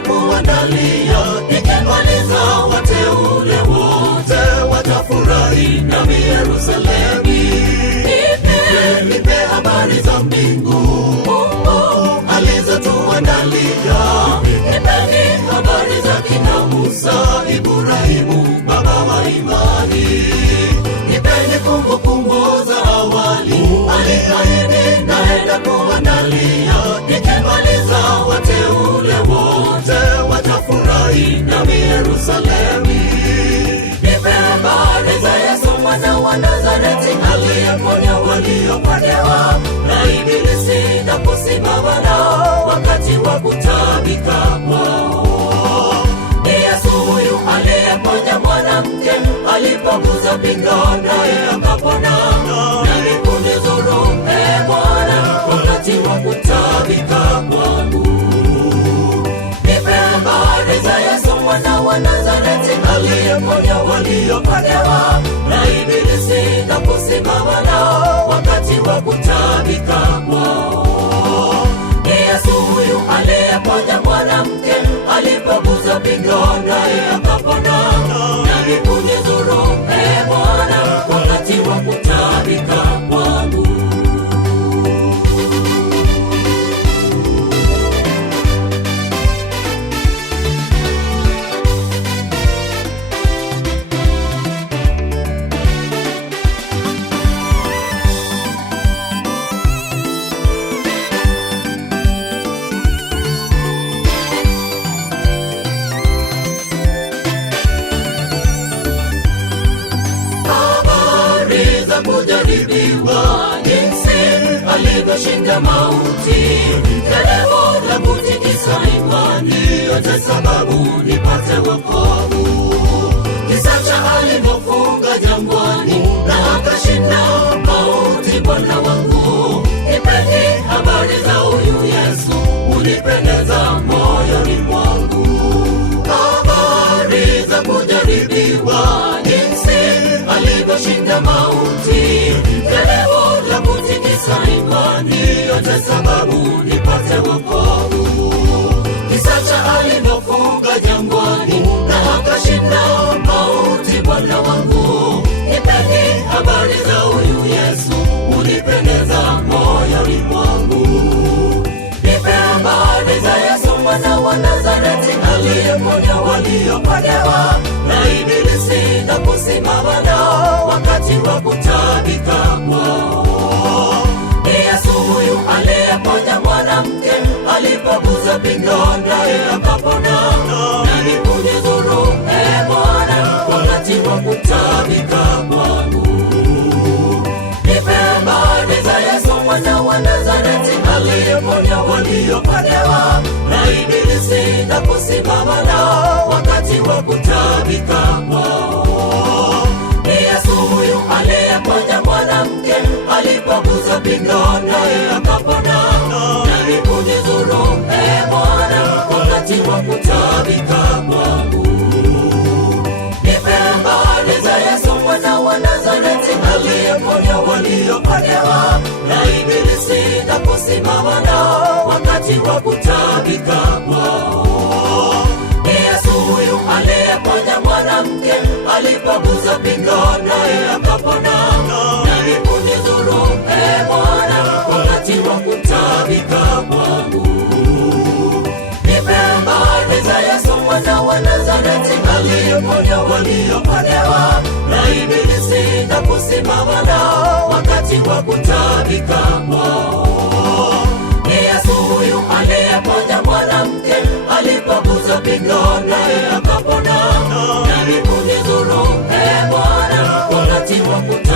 naenda kuandalia, nikimaliza wateule wote watafurahi nami Yerusalemu. Nipe habari za mbingu Mungu alizotuandalia, nipeni habari za kina Musa, Ibrahimu baba wa imani. Nipeni kumbukumbu za awali, aliahidi naenda kuandalia, nikimaliza wateule wote watafurahi nami Yerusalemu. Nipe habari za Yesu mwana wa Nazareti, aliyeponya walioponewa na ibilisi na kusimama nao wakati wa kutabika kwao. Ni Yesu huyu aliyeponya mwanamke alipoguza pindo naye akapona. Nami kunizuru Bwana wakati wa kutabika kwangu. Nipe habari za Yesu mwana wa Nazareti, aliyeponya walioponewa na ibilisi na kusimama nao wakati wa kutabika kwao. Ni Yesu huyu aliyeponya mwanamke alipoguza pindo naye akapona. Nami kunizuru Bwana wakati wa kutabika kwangu. Kujaribiwa jinsi alivyoshinda mauti, jaribu la kutikisa imani yote, sababu nipate wokovu. Kisa cha alivyofunga jangwani na akashinda mauti, Bwana wangu. Nipeni habari za huyu Yesu, unipendeza moyoni mwangu. Habari za kujaribiwa jinsi alivyoshinda mauti, jaribu la kutikisa imani yote, sababu nipate wokovu. Kisa cha alivyofunga jangwani na akashinda mauti, Bwana wangu. Nipeni habari za huyu Yesu, unipendeza moyoni mwangu. Nipe habari za Yesu mwana wa Nazareti, aliyeponya walioponewa na ibilisi na kusimama nao wakati wa kutabika kwao. Ni Yesu huyu aliyeponya mwanamke alipoguza pindo naye akapona. Nami kunizuru Bwana wakati wa kutabika kwangu. Nipe habari za Yesu mwana wa Nazareti, aliyeponya walioponewa na ibilisi na kusimama nao wakati wa kutabika kwao. Ni Yesu huyu aliyeponya mwanamke alipoguza pindo naye akapona. Nami kunizuru Bwana wakati wa kutabika kwangu. Nipe habari za Yesu mwana wa Nazareti, aliyeponya walioponewa na ibilisi na kusimama nao wakati wa kutabika kwao. Ni Yesu huyu aliyeponya mwanamke alipoguza pindo naye akapona. Nami kunizuru Bwana wakati wa kutabika kwangu. Nipe habari za Yesu mwana wa Nazareti, aliyeponya walioponewa na ibilisi na kusimama nao wakati wa kutabika kwao. Ni Yesu huyu aliyeponya mwanamke alipoguza pindo naye akapona. Nami kunizuru Bwana wakati wa kutabika